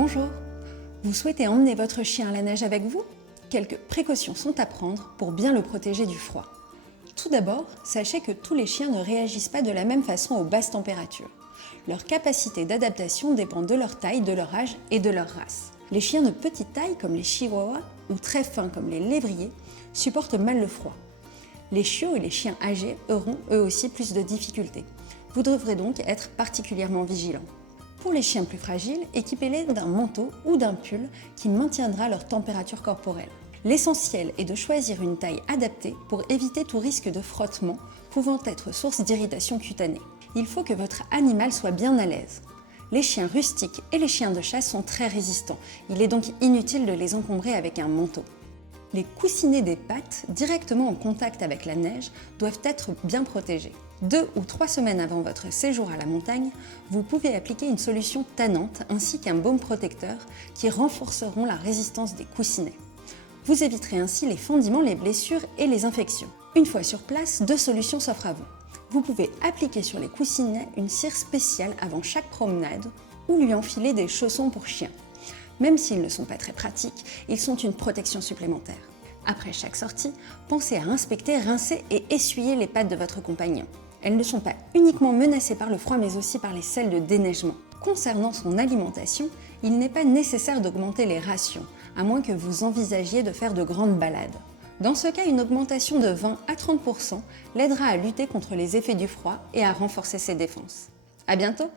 Bonjour! Vous souhaitez emmener votre chien à la neige avec vous? Quelques précautions sont à prendre pour bien le protéger du froid. Tout d'abord, sachez que tous les chiens ne réagissent pas de la même façon aux basses températures. Leur capacité d'adaptation dépend de leur taille, de leur âge et de leur race. Les chiens de petite taille, comme les chihuahuas, ou très fins, comme les lévriers, supportent mal le froid. Les chiots et les chiens âgés auront eux aussi plus de difficultés. Vous devrez donc être particulièrement vigilant. Pour les chiens plus fragiles, équipez-les d'un manteau ou d'un pull qui maintiendra leur température corporelle. L'essentiel est de choisir une taille adaptée pour éviter tout risque de frottement pouvant être source d'irritation cutanée. Il faut que votre animal soit bien à l'aise. Les chiens rustiques et les chiens de chasse sont très résistants. Il est donc inutile de les encombrer avec un manteau. Les coussinets des pattes, directement en contact avec la neige, doivent être bien protégés. 2 ou 3 semaines avant votre séjour à la montagne, vous pouvez appliquer une solution tannante ainsi qu'un baume protecteur qui renforceront la résistance des coussinets. Vous éviterez ainsi les fendiments, les blessures et les infections. Une fois sur place, 2 solutions s'offrent à vous. Vous pouvez appliquer sur les coussinets une cire spéciale avant chaque promenade ou lui enfiler des chaussons pour chien. Même s'ils ne sont pas très pratiques, ils sont une protection supplémentaire. Après chaque sortie, pensez à inspecter, rincer et essuyer les pattes de votre compagnon. Elles ne sont pas uniquement menacées par le froid, mais aussi par les sels de déneigement. Concernant son alimentation, il n'est pas nécessaire d'augmenter les rations, à moins que vous envisagiez de faire de grandes balades. Dans ce cas, une augmentation de 20 à 30% l'aidera à lutter contre les effets du froid et à renforcer ses défenses. À bientôt!